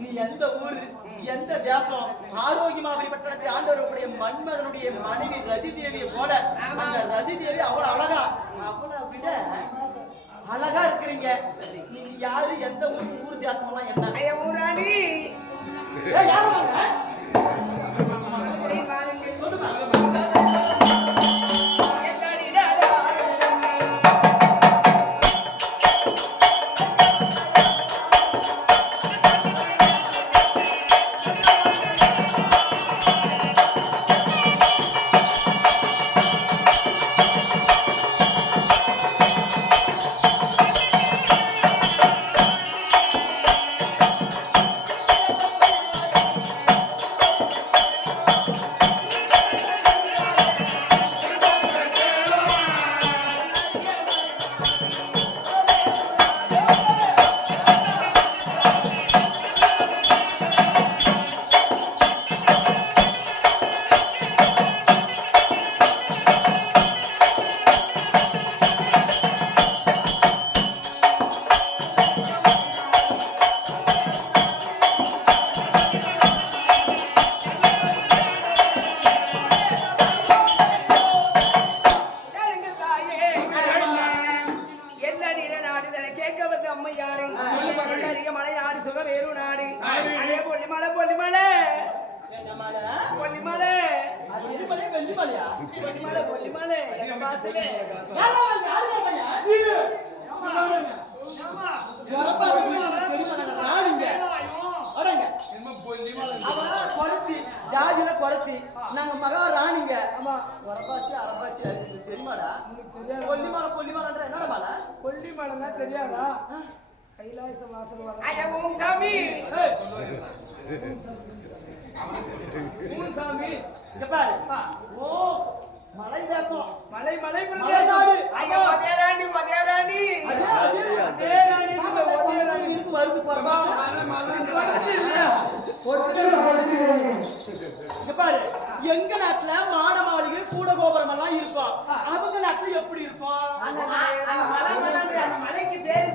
நீ எந்த ஊரு எந்த தேசம்? ஆரோக்கியமாவரி பட்டணத்தை ஆண்டவருடைய மன்மதனுடைய மனைவி ரதி தேவியை போல அந்த ரதி தேவி அவ்வளவு அழகா, அவ்வளவு விட அழகா இருக்கிறீங்க. நீங்க யாரு? எந்த ஊர் தேசம் எல்லாம் என்ன ஊராணி? யாரும் ஜாதியில குறைத்தி நாங்க மகாராணிங்க. ஆமா, வரபாசி அரபாசி தெரியுமாடா? கொல்லிமலை கொல்லிமலைன்ற என்னடா மலை? கொல்லிமலைன்னா தெரியாதா? கைலாச வாசல் வர ஓம் சாமி. ஓம் சாமி இங்க பாரு. ஓ மலை தேசம், மலை மலை மலைநாடு. ஐயா மதேராணி மதேராணி மதேராணி மதேராணி இருக்கு வருது பரபாசி இல்லையா? இங்க பாரு, எங்க நாட்டுல மாட மாளிகை கூட கோபுரம் எல்லாம் இருக்கும். அவங்க நாட்டுல எப்படி இருக்கும்? அந்த மலைக்கு பேரு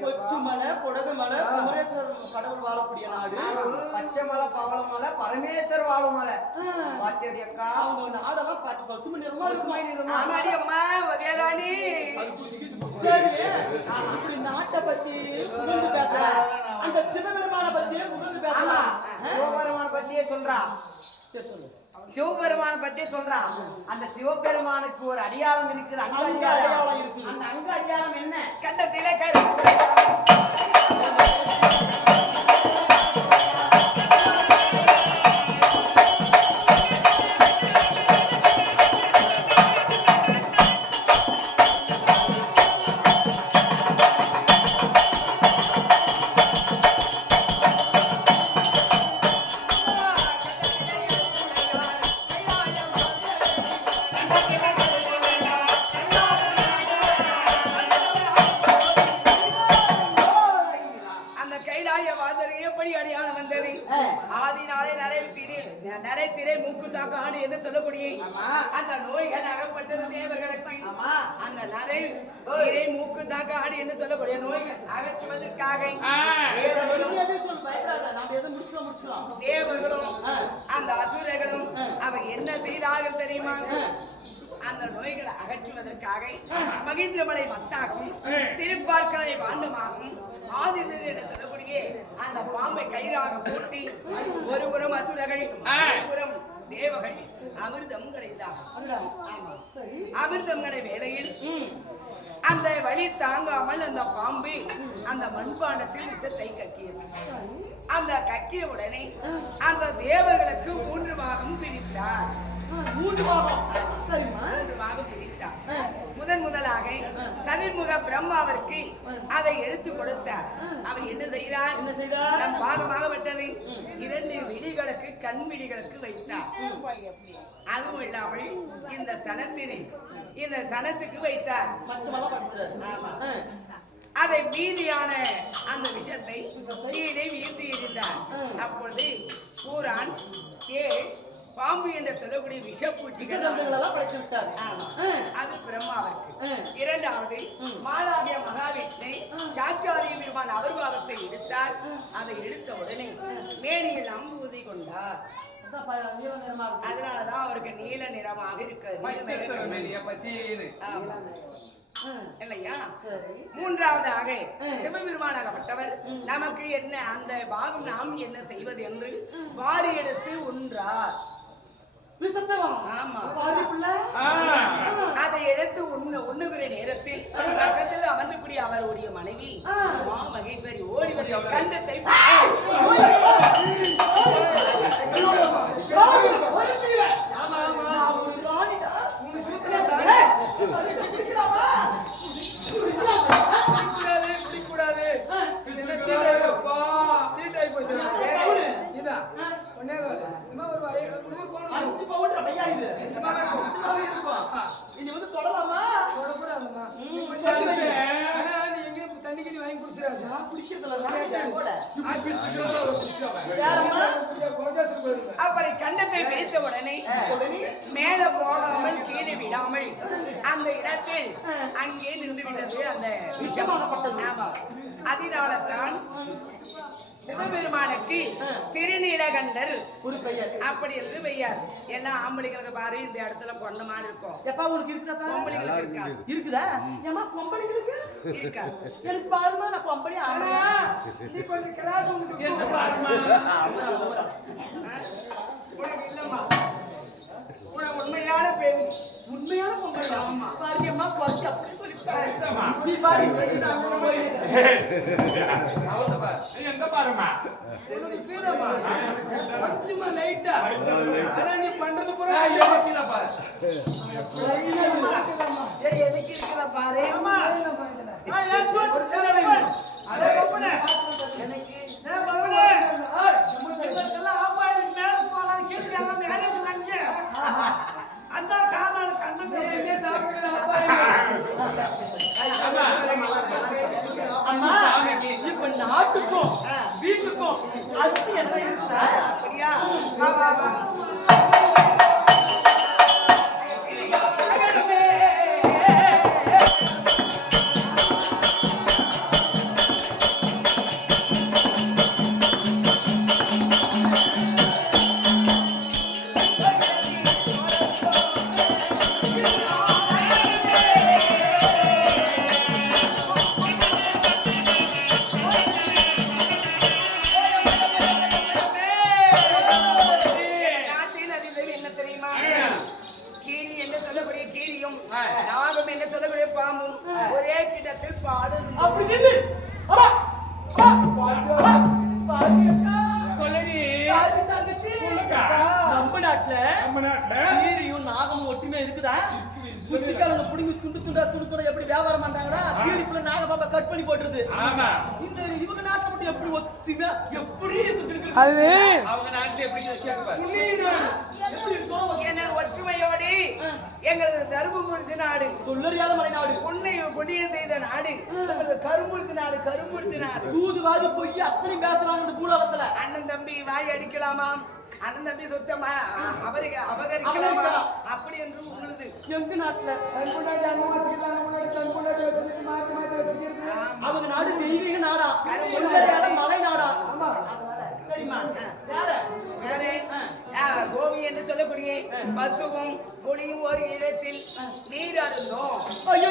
கொச்சுமலை கொடகுமலை குமரேஸ்வரர் கடவுள் வாழக்கூடிய நாடு. பச்சைமலை பவளமலை பரமேஸ்வரர் வாழும் மலை. பாத்தியடி அக்கா, அவங்க நாடெல்லாம் பசுமை நிறமா இருக்குமா? ஆமாடி அம்மா வகையாராணி. சரி, இப்படி நாட்டை பத்தி புகழ்ந்து பேசுற அந்த சிவபெருமான பத்தியே புகழ்ந்து பேசுறா. சிவபெருமான பத்தியே சொல்றா. சரி சொல்லு. சிவபெருமான பத்தி சொல்றான். அந்த சிவபெருமானுக்கு ஒரு அடையாளம் இருக்குது. அங்க அடையாளம் இருக்குது. அந்த அங்க அடையாளம் என்ன? கண்டத்திலே நரைத்திரை மூக்கு தாக்க ஆடு என்று சொல்லக்கூடிய அந்த நோய்கள் அகப்பட்டது தேவர்களுக்கு. அந்த நரைத்திரை மூக்கு தாக்க ஆடு என்று சொல்லக்கூடிய நோய்கள் அகற்றுவதற்காக தேவர்களும் அந்த அசுரர்களும் அவங்க என்ன செய்தார்கள் தெரியுமா? அந்த நோய்களை அகற்றுவதற்காக மகேந்திரமலை மத்தாகவும் திருப்பார்கலை வாண்டமாகவும் ஆதித்தர் என்று சொல்லக்கூடிய அந்த பாம்பை கயிறாக பூட்டி ஒருபுறம் அசுரர்கள் ஒருபுறம் தேவகள் அமிர்தம் கிடைத்தார். சரி. அமிர்தம் கடை வேளையில் அந்த வழி தாங்காமல் அந்த பாம்பு அந்த மண்பாண்டத்தில் விஷத்தை கக்கியது. அந்த கக்கிய உடனே அந்த தேவர்களுக்கு 3 பாகம் பிரித்தார். 3 பாகம். சரிம்மா. 3 பாகம் பிரித்தார். முதலாக சதிர்முக பிரம்மாவிற்கு அதை எடுத்து கொடுத்தார். அவர் என்ன செய்தார்? நம் பாகமாக விட்டது 2 விழிகளுக்கு கண் விழிகளுக்கு வைத்தார். அதுவும் இல்லாமல் இந்த சனத்துக்கு வைத்தார். அதை மீதியான அந்த விஷத்தை கீழே வீழ்த்தி எறிந்தார். அப்பொழுது பூரான் பாம்பு என்ற சொல்லக்கூடிய விஷப்பூச்சிகள் அது பிரம்மாவிற்கு. 2வது மாலாகிய மகாவிஷ்ணு சாச்சாரிய பெருமான் அவர்வாதத்தை எடுத்தார். அதை எடுத்த உடனே மேனியில் அம்பு ஊதி கொண்டார். அதனாலதான் அவருக்கு நீல நிறமாக இருக்கிறது இல்லையா? 3வதாக சிவபெருமானாகப்பட்டவர் நமக்கு என்ன அந்த பாகம் நாம் என்ன செய்வது என்று வாரி எடுத்து உண்றார். அதை எடுத்து உண்ணுகிற நேரத்தில் பக்கத்தில் அமர்ந்துக்கூடிய அவருடைய மனைவி மகேஸ்வரி ஓடி வந்து கண்டத்தை அப்படி கண்டத்தை பிடித்த உடனே மேல போகாமல் கீழே விடாமல் அந்த இடத்தில் அங்கே நின்று விட்டது அந்த விஷமாகப்பட்டது. அதனால்தான் சிவபெருமானுக்கு திருநீலகண்டர் ஒரு பெயர். அப்படி இருந்து பெயர். எல்லாம் ஆம்பளைங்களுக்கு பாரு இந்த இடத்துல பொண்ணு மாதிரி இருக்கும். எப்பா உனக்கு இருக்குதா? பொம்பளைங்களுக்கு இருக்கா? இருக்குதா? ஏமா பொம்பளைங்களுக்கு இருக்கா? எனக்கு பாருமா நான் பொம்பளை ஆனா நீ கொஞ்சம் கிராஸ் உங்களுக்கு என்ன பாருமா உனக்கு இல்லம்மா. உனக்கு உண்மையான பெண் உண்மையான பொம்பளை. ஆமா பாருங்கம்மா குறைச்சி அப்படி சொல்லிட்டாமா. நீ பாரு எங்க பாருமா உனக்கு கீழமா கொஞ்சமா லைட்டா ஆனா நீ பண்றது பூரா கீழ பாரு. ஏய் எதுக்கு இருக்கல பாரு. அம்மா ஏன் ஒரு சேனல் அத கப்பனே எனக்கு நான் பவனே இதெல்லாம் ஆமா இது மேல போகாத கீழ எல்லாம் மேலே வந்து அந்த காரண கண்டத்தை எங்கே சாப்பிடுற அம்மா இப்ப நாட்டுக்கும் வீட்டுக்கும் அது என்ன இருக்குதா? அப்படியா? வா வா வா. ஒரே கிடத்தில் பாடு அப்படி நில்லு. நம்ம நாட்டுல கீரியும் நாகமும் ஒற்றுமையா இருக்குதா? குச்சிக்காரங்க புடிங்கி துண்டு துண்டா எப்படி வியாபாரம் பண்றாங்கன்னா கீரிக்குள்ள நாகபாம்பை கட் பண்ணி போட்டுருது. இந்த இவங்க நாட்டுல மட்டும் எப்படி ஒத்துமையா எப்படி அது அவங்க நாட்டுல எப்படி ஒற்றுமையோடு எங்களது தர்மபுரி நாடு சொல்லறியாத மலை நாடு பொன்னை கொடிய செய்த நாடு கரும்புடுத்து நாடு சூதுவாது போய் அத்தனை பேசுறாங்க இந்த பூலோகத்துல. அண்ணன் தம்பி வாய் அடிக்கலாமாம், அண்ணன் தம்பி சொத்தமா அவருக்கு அபகரிக்கலாமா அப்படி என்று உங்களுது எங்க நாட்டுல தன் பொண்டாட்டி அண்ணன் வச்சுக்கிறாங்க, முன்னாடி தன் பொண்டாட்டி வச்சுக்கிட்டு மாத்தி வச்சுக்கிறது. அவங்க நாடு தெய்வீக நாடா, சொல்லறியாத மலை நாடா. ஆமா சரிம்மா. கோவி என்று சொல்லக்கூடிய பசுவும் புலியும் ஒரு இடத்தில் நீர் அருந்தோம். ஐயோ